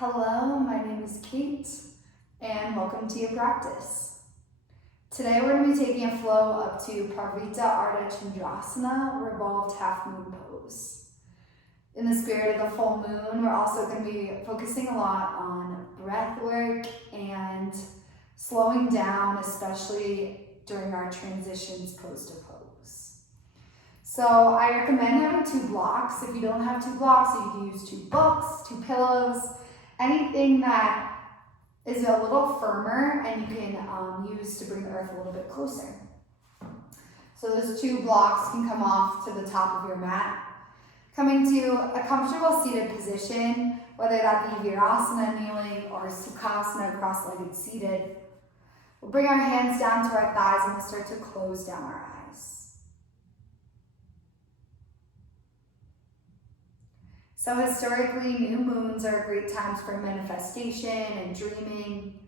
Hello, my name is Kate, and welcome to your practice. Today we're going to be taking a flow up to Parivrtta, ardha, chandrasana, revolved half moon pose. In the spirit of the full moon, we're also going to be focusing a lot on breath work and slowing down, especially during our transitions pose to pose. So I recommend having 2 blocks. If you don't have 2 blocks, you can use 2 books, 2 pillows, anything that is a little firmer and you can use to bring the earth a little bit closer. So those 2 blocks can come off to the top of your mat. Coming to a comfortable seated position, whether that be virasana, kneeling, or sukhasana, cross-legged seated. We'll bring our hands down to our thighs and we'll start to close down our eyes. So historically, new moons are great times for manifestation and dreaming.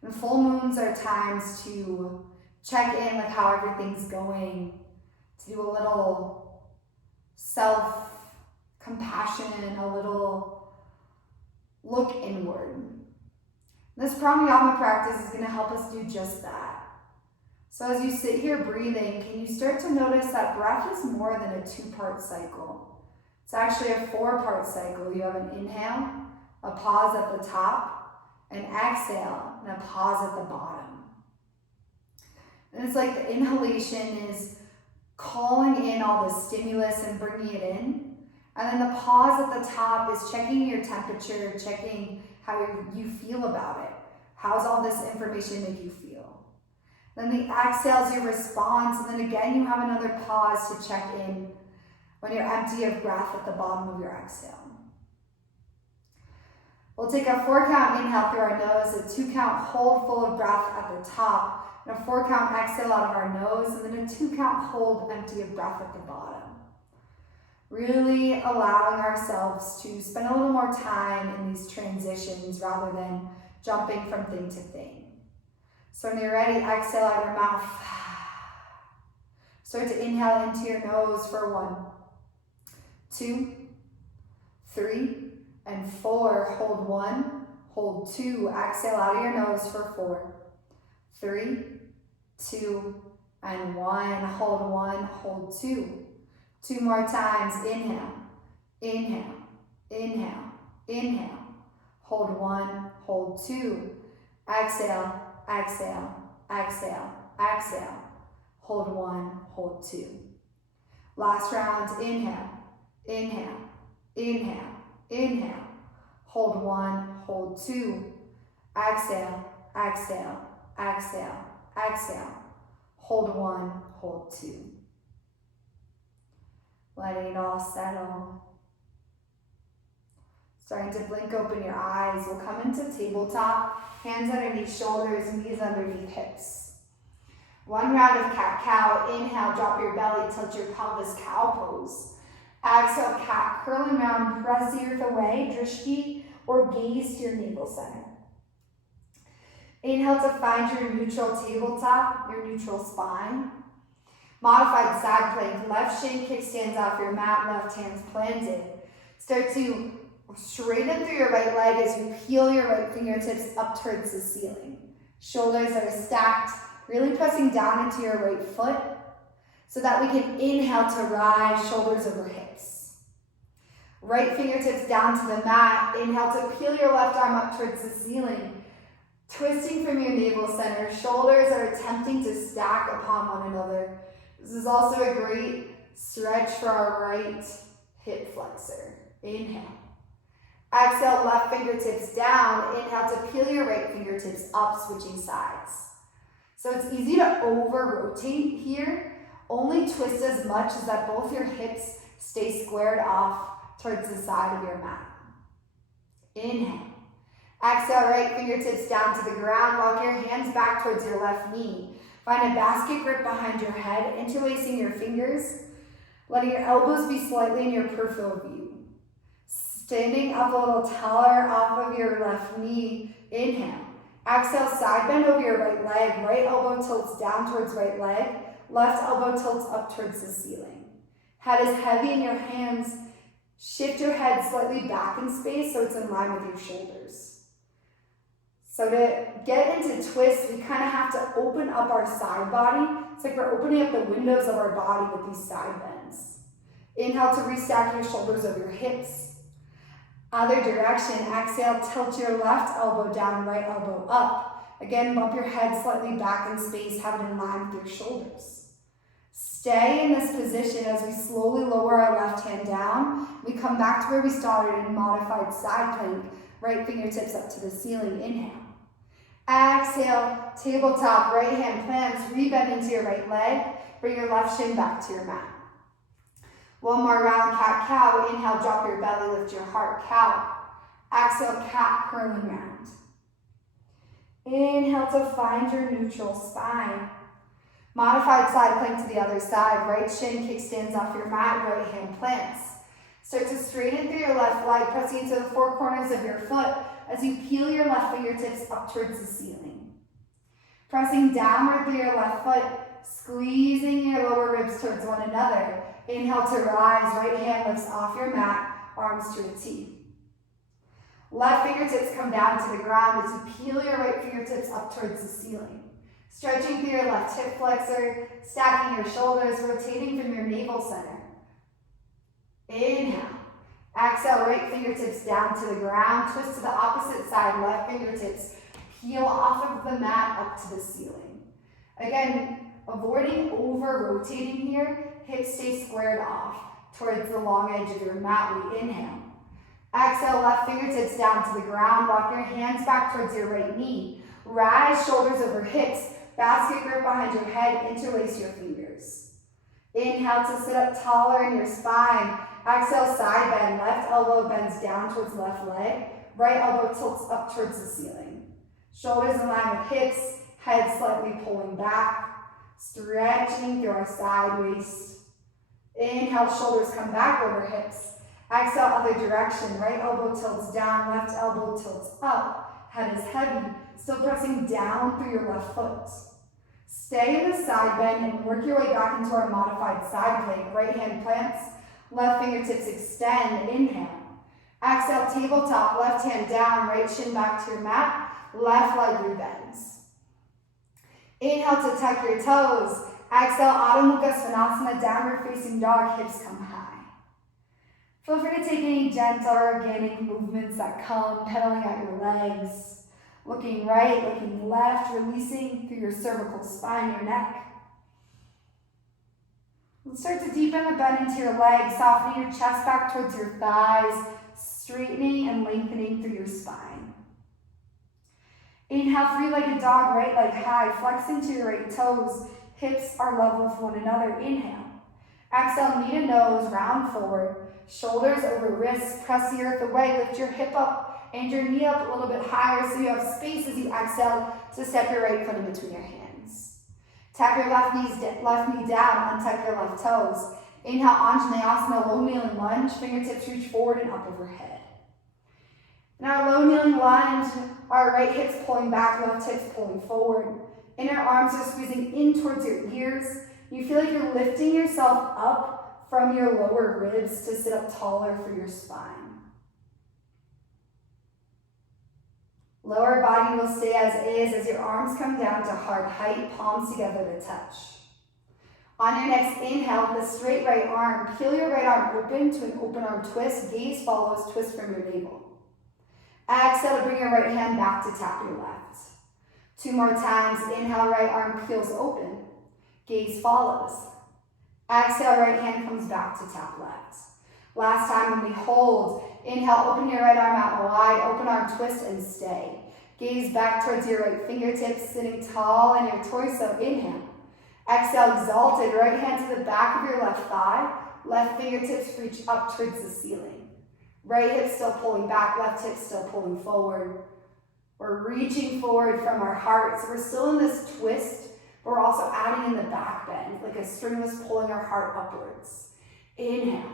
And full moons are times to check in with how everything's going, to do a little self-compassion, a little look inward. This pranayama practice is going to help us do just that. So as you sit here breathing, can you start to notice that breath is more than a 2-part cycle? It's actually a 4-part cycle. You have an inhale, a pause at the top, an exhale, and a pause at the bottom. And it's like the inhalation is calling in all the stimulus and bringing it in. And then the pause at the top is checking your temperature, checking how you feel about it. How's all this information make you feel? Then the exhale is your response, and then again you have another pause to check in when you're empty of breath at the bottom of your exhale. We'll take a 4-count inhale through our nose, a 2-count hold full of breath at the top, and a 4-count exhale out of our nose, and then a 2-count hold empty of breath at the bottom. Really allowing ourselves to spend a little more time in these transitions rather than jumping from thing to thing. So when you're ready, exhale out of your mouth. Start to inhale into your nose for 1, 2, 3, and 4. Hold 1, hold 2. Exhale out of your nose for 4, 3, 2, and 1. Hold 1, hold 2. 2 more times. Inhale, inhale, inhale, inhale. Hold 1, hold 2. Exhale, exhale, exhale, exhale. Hold 1, hold 2. Last round. Inhale, inhale, inhale, inhale. Hold 1, hold 2. Exhale, exhale, exhale, exhale. Hold 1, hold 2. Letting it all settle. Starting to blink open your eyes. We'll come into tabletop, hands underneath shoulders, knees underneath hips. 1 round of cat-cow. Inhale, drop your belly, tilt your pelvis, cow pose. Exhale, cat, curling round, press the earth away, drishti, or gaze to your navel center. Inhale to find your neutral tabletop, your neutral spine. Modified side plank, left shin kickstands off your mat, left hand's planted. Start to straighten through your right leg as you peel your right fingertips up towards the ceiling. Shoulders are stacked, really pressing down into your right foot so that we can inhale to rise, shoulders over hips. Right fingertips down to the mat. Inhale to peel your left arm up towards the ceiling. Twisting from your navel center, shoulders are attempting to stack upon one another. This is also a great stretch for our right hip flexor. Inhale. Exhale, left fingertips down. Inhale to peel your right fingertips up, switching sides. So it's easy to over-rotate here. Only twist as much as that both your hips stay squared off towards the side of your mat. Inhale. Exhale, right fingertips down to the ground. Walk your hands back towards your left knee. Find a basket grip behind your head, interlacing your fingers, letting your elbows be slightly in your peripheral view. Standing up a little taller off of your left knee. Inhale. Exhale, side bend over your right leg. Right elbow tilts down towards right leg. Left elbow tilts up towards the ceiling. Head is heavy in your hands. Shift your head slightly back in space so it's in line with your shoulders. So to get into twist, we kind of have to open up our side body. It's like we're opening up the windows of our body with these side bends. Inhale to restack your shoulders over your hips. Other direction, exhale, tilt your left elbow down, right elbow up. Again, bump your head slightly back in space, have it in line with your shoulders. Stay in this position as we slowly lower our left hand down. We come back to where we started in modified side plank, right fingertips up to the ceiling, inhale. Exhale, tabletop, right hand plants, rebend into your right leg, bring your left shin back to your mat. One more round, cat-cow. Inhale, drop your belly, lift your heart, cow. Exhale, cat, curling round. Inhale to find your neutral spine. Modified side plank to the other side. Right shin kickstands off your mat, right hand plants. Start to straighten through your left leg, pressing into the four corners of your foot as you peel your left fingertips up towards the ceiling. Pressing downward through your left foot, squeezing your lower ribs towards one another. Inhale to rise, right hand lifts off your mat, arms to a T. Left fingertips come down to the ground as you peel your right fingertips up towards the ceiling. Stretching through your left hip flexor, stacking your shoulders, rotating from your navel center. Inhale. Exhale, right fingertips down to the ground, twist to the opposite side, left fingertips peel off of the mat up to the ceiling. Again, avoiding over-rotating here, hips stay squared off towards the long edge of your mat. We inhale. Exhale, left fingertips down to the ground, walk your hands back towards your right knee. Rise, shoulders over hips, basket grip behind your head, interlace your fingers. Inhale to sit up taller in your spine. Exhale, side bend, left elbow bends down towards left leg, right elbow tilts up towards the ceiling. Shoulders in line with hips, head slightly pulling back, stretching through our side waist. Inhale, shoulders come back over hips. Exhale, other direction, right elbow tilts down, left elbow tilts up, head is heavy, still pressing down through your left foot. Stay in the side bend and work your way back into our modified side plank. Right hand plants, left fingertips extend, inhale. Exhale, tabletop, left hand down, right shin back to your mat, left leg rebends. Inhale to tuck your toes. Exhale, Adho Mukha Svanasana, downward facing dog, hips come high. Feel free to take any gentle organic movements that come, pedaling out your legs. Looking right, looking left, releasing through your cervical spine, your neck. Let's start to deepen the bend into your legs, softening your chest back towards your thighs, straightening and lengthening through your spine. Inhale, three-legged dog, right leg high, flexing to your right toes, hips are level with one another. Inhale. Exhale, knee to nose, round forward, shoulders over wrists, press the earth away, lift your hip up and your knee up a little bit higher so you have space as you exhale to step your right foot in between your hands. Tap your left knee down, untuck your left toes. Inhale, Anjaneyasana, low kneeling lunge, fingertips reach forward and up overhead. In our low kneeling lunge, our right hip's pulling back, left hip's pulling forward. Inner arms are squeezing in towards your ears. You feel like you're lifting yourself up from your lower ribs to sit up taller for your spine. Lower body will stay as is as your arms come down to heart height, palms together to touch. On your next inhale, with a straight right arm, peel your right arm open to an open arm twist. Gaze follows, twist from your navel. Exhale to bring your right hand back to tap your left. Two more times. Inhale, right arm peels open. Gaze follows. Exhale, right hand comes back to tap left. Last time when we hold, inhale, open your right arm out wide, open arm twist and stay. Gaze back towards your right fingertips, sitting tall in your torso. Inhale. Exhale, exalted, right hand to the back of your left thigh, left fingertips reach up towards the ceiling. Right hip still pulling back, left hip still pulling forward. We're reaching forward from our heart. So we're still in this twist, but we're also adding in the back bend, like a string was pulling our heart upwards. Inhale.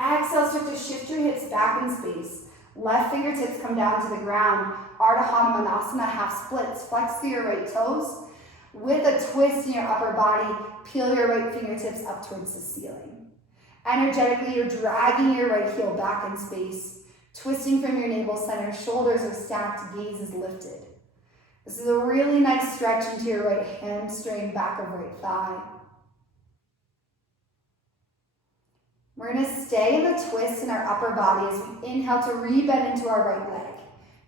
Exhale, start to shift your hips back in space. Left fingertips come down to the ground. Ardha Hanumanasana, half splits. Flex through your right toes. With a twist in your upper body, peel your right fingertips up towards the ceiling. Energetically, you're dragging your right heel back in space, twisting from your navel center, shoulders are stacked, gaze is lifted. This is a really nice stretch into your right hamstring, back of right thigh. We're going to stay in the twist in our upper body as we inhale to re-bend into our right leg.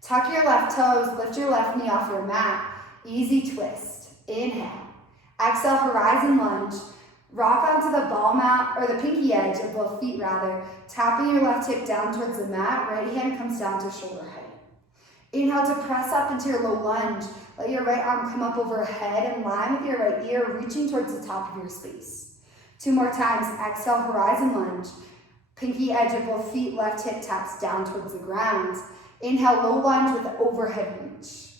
Tuck your left toes, lift your left knee off your mat. Easy twist. Inhale. Exhale, horizon lunge. Rock onto the ball mat, or the pinky edge of both feet rather, tapping your left hip down towards the mat. Right hand comes down to shoulder height. Inhale to press up into your low lunge. Let your right arm come up overhead and line with your right ear, reaching towards the top of your space. 2 more times. Exhale, horizon lunge. Pinky edge of both feet, left hip taps down towards the ground. Inhale, low lunge with overhead reach.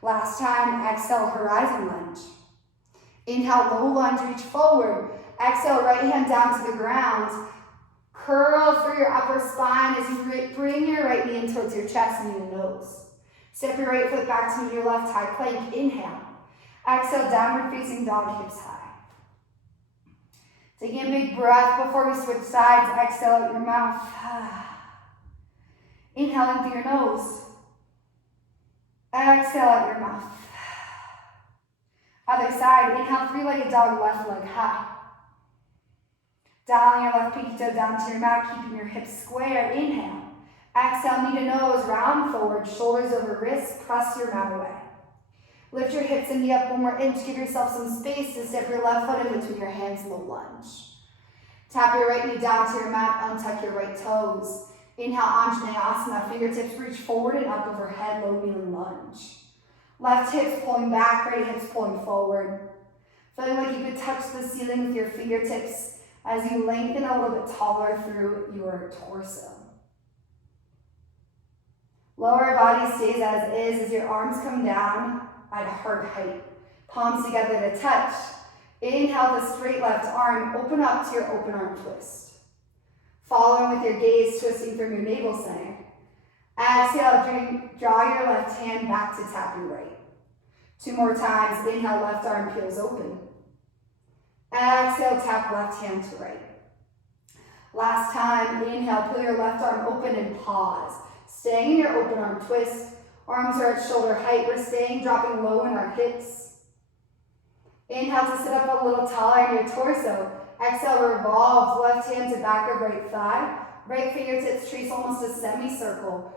Last time, exhale, horizon lunge. Inhale, low lunge, reach forward. Exhale, right hand down to the ground. Curl through your upper spine as you bring your right knee in towards your chest and your nose. Step your right foot back to your left high plank. Inhale. Exhale, downward facing dog, hips high. Taking a big breath before we switch sides. Exhale out your mouth. Inhaling through your nose. Exhale out your mouth. Other side. Inhale, 3-legged dog, left leg high. Dialing your left pinky toe down to your mat, keeping your hips square. Inhale. Exhale, knee to nose, round forward, shoulders over wrists, press your mat away. Lift your hips and knee up 1 more inch. Give yourself some space to step your left foot in between your hands, low lunge. Tap your right knee down to your mat, untuck your right toes. Inhale, Anjaneyasana, fingertips reach forward and up overhead, low kneeling lunge. Left hips pulling back, right hips pulling forward. Feeling like you could touch the ceiling with your fingertips as you lengthen a little bit taller through your torso. Lower body stays as is as your arms come down at heart height. Palms together to touch. Inhale the straight left arm, open up to your open arm twist. Following with your gaze, twisting from your navel center. Exhale, draw your left hand back to tap your right. 2 more times. Inhale, left arm peels open. Exhale, tap left hand to right. Last time. Inhale, pull your left arm open and pause. Staying in your open arm twist. Arms are at shoulder height. We're staying, dropping low in our hips. Inhale to sit up a little taller in your torso. Exhale, revolve, left hand to back of right thigh. Right fingertips trace almost a semicircle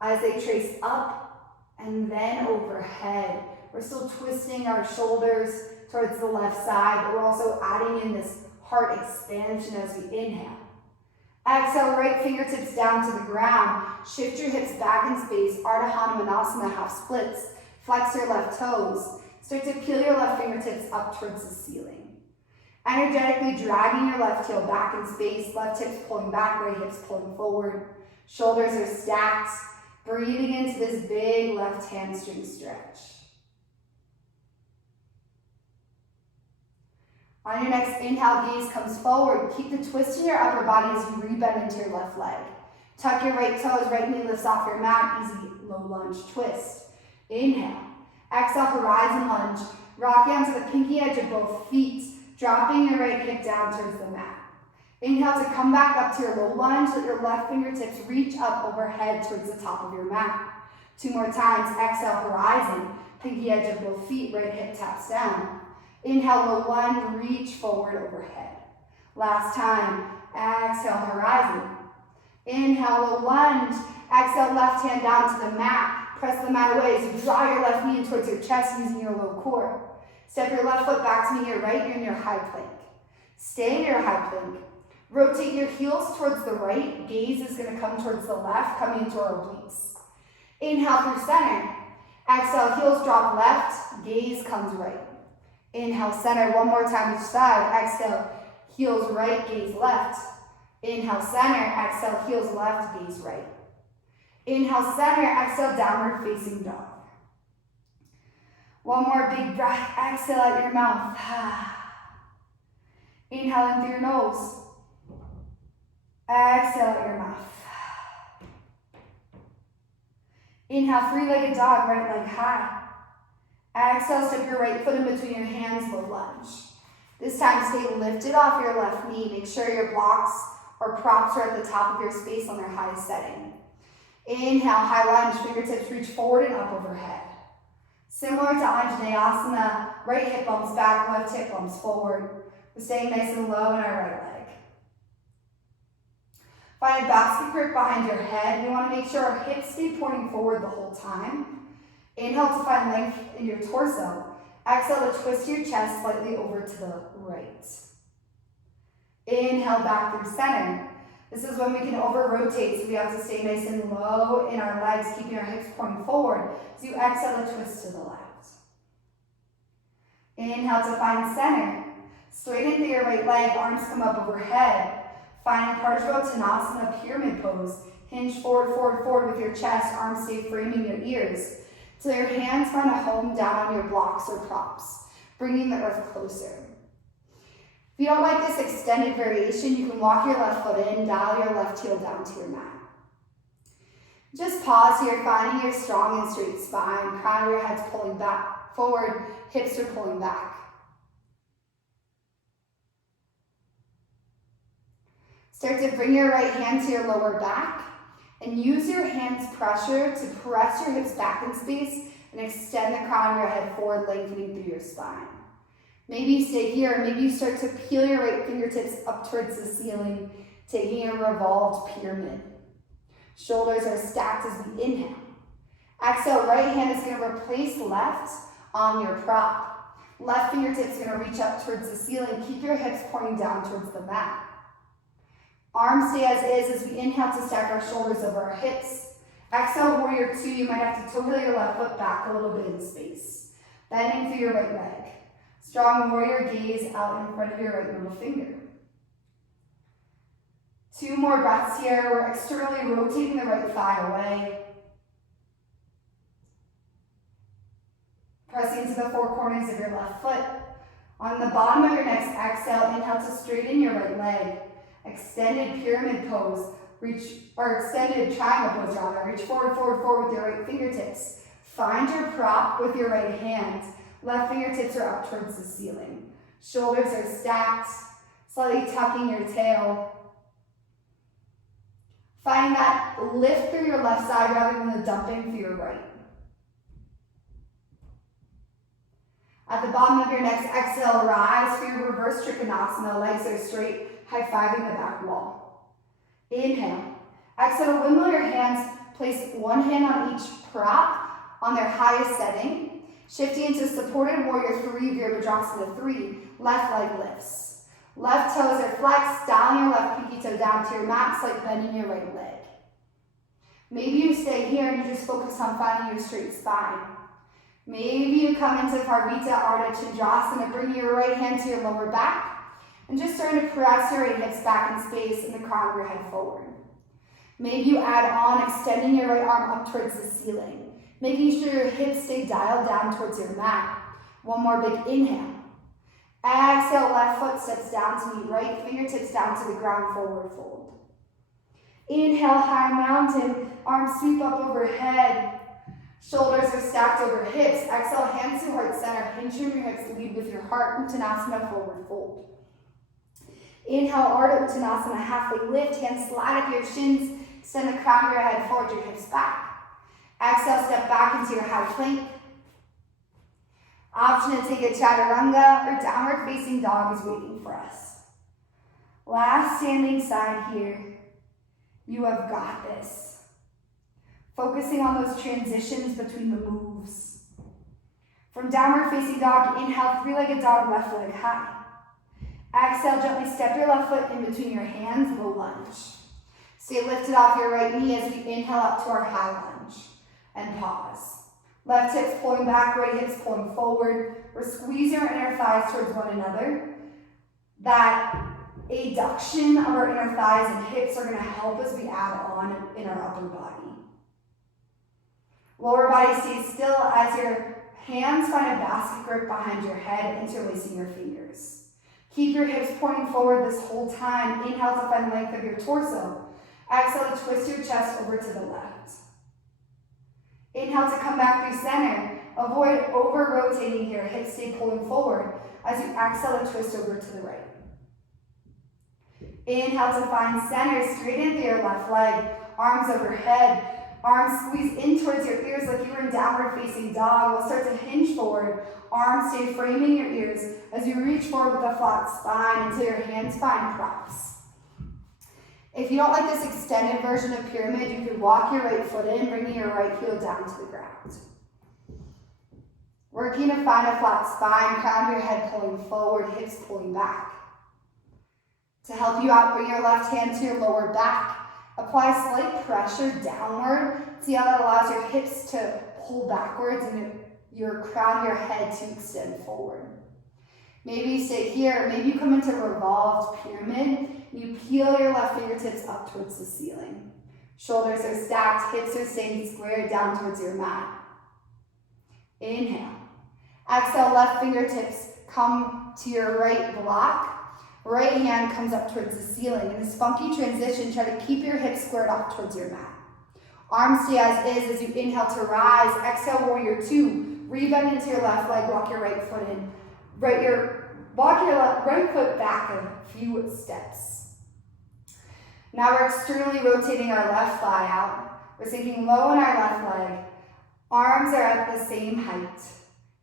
as they trace up and then overhead. We're still twisting our shoulders towards the left side, but we're also adding in this heart expansion as we inhale. Exhale, right fingertips down to the ground. Shift your hips back in space. Ardha Hanumanasana, half splits. Flex your left toes. Start to peel your left fingertips up towards the ceiling. Energetically dragging your left heel back in space. Left hips pulling back, right hips pulling forward. Shoulders are stacked. Breathing into this big left hamstring stretch. On your next inhale, gaze comes forward. Keep the twist in your upper body as you rebend into your left leg. Tuck your right toes, right knee lifts off your mat. Easy low lunge twist. Inhale. Exhale, horizon lunge. Rocking onto the pinky edge of both feet. Dropping your right hip down towards the mat. Inhale to come back up to your low lunge. Let your left fingertips reach up overhead towards the top of your mat. 2 more times. Exhale, horizon. Pinky edge of both feet. Right hip taps down. Inhale, low lunge, reach forward overhead. Last time, exhale, horizon. Inhale, low lunge. Exhale, left hand down to the mat. Press the mat away as you draw your left knee in towards your chest using your low core. Step your left foot back to meet your right. You're in your high plank. Stay in your high plank. Rotate your heels towards the right. Gaze is going to come towards the left, coming into our obliques. Inhale through center. Exhale, heels drop left. Gaze comes right. Inhale, center, 1 more time each side. Exhale, heels right, gaze left. Inhale, center, exhale, heels left, gaze right. Inhale, center, exhale, downward facing dog. 1 more big breath, exhale out your mouth. Inhale in through your nose. Exhale out your mouth. Inhale, 3-legged dog, right leg high. Exhale, step your right foot in between your hands, low lunge. This time, stay lifted off your left knee. Make sure your blocks or props are at the top of your space on their highest setting. Inhale, high lunge, fingertips reach forward and up overhead. Similar to Anjaneyasana, right hip bumps back, left hip bumps forward. We're staying nice and low in our right leg. Find a basket grip behind your head. We want to make sure our hips stay pointing forward the whole time. Inhale to find length in your torso. Exhale to twist your chest slightly over to the right. Inhale back through center. This is when we can over-rotate, so we have to stay nice and low in our legs, keeping our hips pointing forward. So you exhale to twist to the left. Inhale to find center. Straighten through your right leg, arms come up overhead. Find Parivrtta pyramid pose. Hinge forward, forward, forward with your chest, arms stay framing your ears. So your hands find a home down on your blocks or props, bringing the earth closer. If you don't like this extended variation, you can walk your left foot in, dial your left heel down to your mat. Just pause here, finding your strong and straight spine, crown of your head's pulling back forward, hips are pulling back. Start to bring your right hand to your lower back and use your hands pressure to press your hips back in space and extend the crown of your head forward, lengthening through your spine. Maybe you stay here, maybe you start to peel your right fingertips up towards the ceiling, taking a revolved pyramid. Shoulders are stacked as we inhale. Exhale, right hand is going to replace left on your prop. Left fingertips are going to reach up towards the ceiling. Keep your hips pointing down towards the mat. Arms stay as is as we inhale to stack our shoulders over our hips. Exhale, warrior two, you might have to toe your left foot back a little bit in space. Bending through your right leg. Strong warrior gaze out in front of your right middle finger. 2 more breaths here. We're externally rotating the right thigh away. Pressing to the 4 corners of your left foot. On the bottom of your next exhale, inhale to straighten your right leg. Extended pyramid pose, extended triangle pose rather. Reach forward, forward, forward with your right fingertips. Find your prop with your right hand. Left fingertips are up towards the ceiling. Shoulders are stacked, slightly tucking your tail. Find that lift through your left side rather than the dumping through your right. At the bottom of your next exhale, rise for your reverse trikonasana. Legs are straight, high-fiving the back wall. Inhale. Exhale, windmill your hands. Place one hand on each prop on their highest setting. Shifting into supported warrior 3, Virabhadrasana 3. Left leg lifts. Left toes are flexed. Dialing your left pinky toe down to your mat, slight bend in your right leg. Maybe you stay here and you just focus on finding your straight spine. Maybe you come into Parivrtta, ardha, chandrasana, bring your right hand to your lower back, and just starting to press your right hips back in space and the crown of your head forward. Maybe you add on extending your right arm up towards the ceiling, making sure your hips stay dialed down towards your mat. One more big inhale. Exhale, left foot steps down to meet right, fingertips down to the ground, forward fold. Inhale, high mountain, arms sweep up overhead. Shoulders are stacked over hips. Exhale, hands to heart center. Hinge from your hips, lead with your heart. Uttanasana, forward fold. Inhale, ardha uttanasana, halfway lift. Hands slide up your shins. Extend the crown of your head forward, your hips back. Exhale, step back into your high plank. Option to take a chaturanga or downward facing dog is waiting for us. Last standing side here. You have got this. Focusing on those transitions between the moves. From downward facing dog, inhale, 3-legged dog, left leg high. Exhale, gently step your left foot in between your hands, low lunge. Stay lifted off your right knee as we inhale up to our high lunge. And pause. Left hips pulling back, right hips pulling forward. We're squeezing our inner thighs towards one another. That adduction of our inner thighs and hips are going to help as we add on in our upper body. Lower body stays still as your hands find a basket grip behind your head, interlacing your fingers. Keep your hips pointing forward this whole time. Inhale to find the length of your torso. Exhale to twist your chest over to the left. Inhale to come back through center. avoid over-rotating here. Hips stay pulling forward. As you exhale to twist over to the right. Inhale to find center, straighten through your left leg, arms overhead, arms squeeze in towards your ears like you were in downward facing dog. We'll start to hinge forward, arms stay framing your ears as you reach forward with a flat spine until your hands find props. If you don't like this extended version of pyramid, you could walk your right foot in, bringing your right heel down to the ground. Working to find a flat spine, crown of your head pulling forward, hips pulling back. To help you out, bring your left hand to your lower back. Apply slight pressure downward. See how that allows your hips to pull backwards and your crown of your head to extend forward. Maybe you stay here, maybe you come into revolved pyramid. You peel your left fingertips up towards the ceiling. Shoulders are stacked, hips are staying square down towards your mat. Inhale. Exhale, left fingertips come to your right block. Right hand comes up towards the ceiling. In this funky transition, try to keep your hips squared off towards your mat. Arms stay as is as you inhale to rise. Exhale, warrior two. Rebend into your left leg, walk your right foot in. Walk your right foot back a few steps. Now we're externally rotating our left thigh out. We're sinking low in our left leg. Arms are at the same height.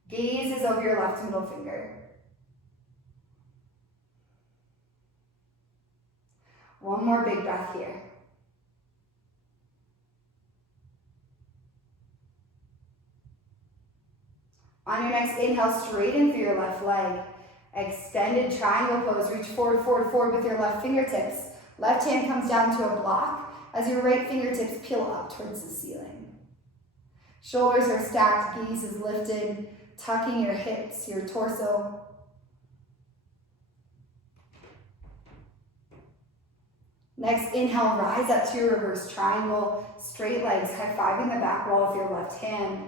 Gaze is over your left middle finger. One more big breath here. On your next inhale, straighten through your left leg. Extended triangle pose. Reach forward, forward, forward with your left fingertips. Left hand comes down to a block as your right fingertips peel up towards the ceiling. Shoulders are stacked, gaze is lifted, tucking your hips, your torso. Next, inhale, rise up to your reverse triangle, straight legs, high-fiving the back wall with your left hand.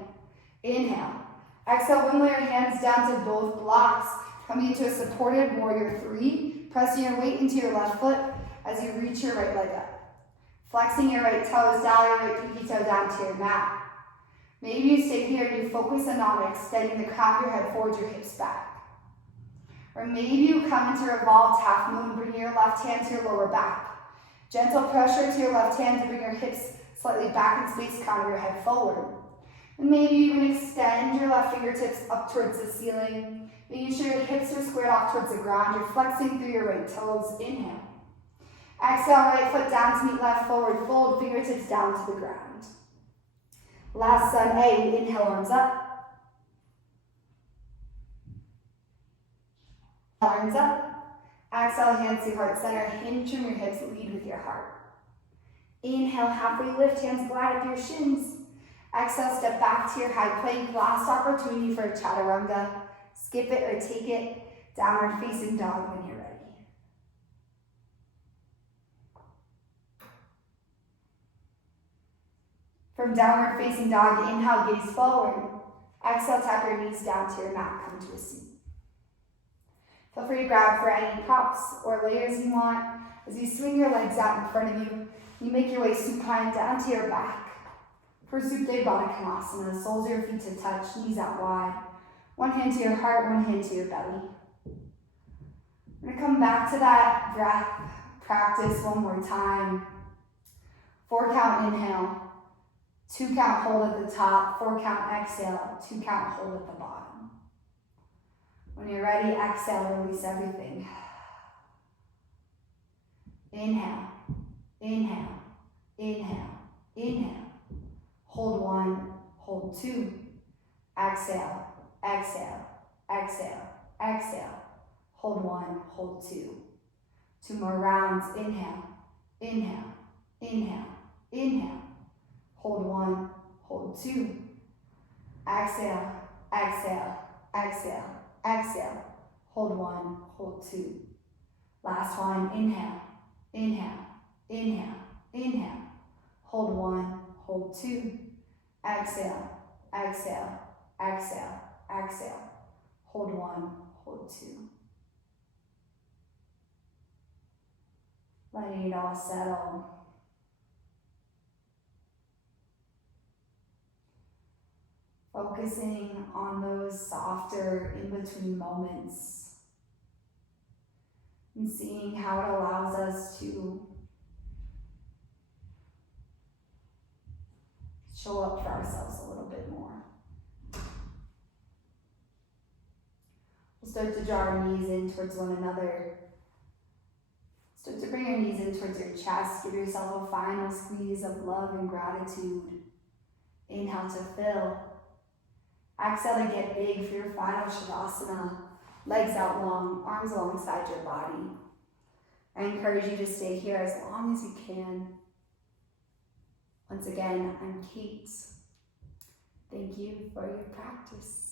Inhale. Exhale, windmill your hands down to both blocks, coming into a supported warrior three, pressing your weight into your left foot as you reach your right leg up. Flexing your right toes down, your right pinky toe down to your mat. Maybe you stay here and you focus in on extending the crown of your head forward, your hips back. Or maybe you come into revolved half moon, bring your left hand to your lower back. Gentle pressure to your left hand to bring your hips slightly back in space, crown of your head forward. And maybe you even extend your left fingertips up towards the ceiling, making sure your hips are squared off towards the ground. You're flexing through your right toes. Inhale. Exhale, right foot down to meet left forward fold, fingertips down to the ground. Last sun A, we inhale, arms up. Arms up. Exhale, hands to heart center, hinge from your hips, lead with your heart. Inhale, halfway lift, hands glide up your shins. Exhale, step back to your high plank, last opportunity for a chaturanga. Skip it or take it, downward facing dog when you're ready. From downward facing dog, inhale, gaze forward. Exhale, tap your knees down to your mat, come to a seat. Feel free to grab for any props or layers you want. As you swing your legs out in front of you, you make your way supine down to your back. For Supta Baddha Konasana, soles of your feet to touch, knees out wide. One hand to your heart, one hand to your belly. We're going to come back to that breath practice one more time. 4 count inhale, 2 count hold at the top, 4 count exhale, 2 count hold at the bottom. When you're ready, exhale, release everything. Inhale, inhale, inhale, inhale. Hold 1, hold 2. Exhale, exhale, exhale, exhale. Hold 1, hold 2. 2 more rounds. Inhale, inhale, inhale, inhale. Hold 1, hold 2. Exhale, exhale, exhale, exhale. Hold 1, hold 2. Last one. Inhale, inhale, inhale, inhale. Hold 1, hold 2. Exhale, exhale, exhale, exhale. Hold 1, hold 2. Letting it all settle. Focusing on those softer in-between moments and seeing how it allows us to show up for ourselves a little bit more. We'll start to draw our knees in towards one another. Start to bring your knees in towards your chest. Give yourself a final squeeze of love and gratitude. Inhale to fill. Exhale to get big for your final shavasana. Legs out long, arms alongside your body. I encourage you to stay here as long as you can. Once again, I'm Kate. Thank you for your practice.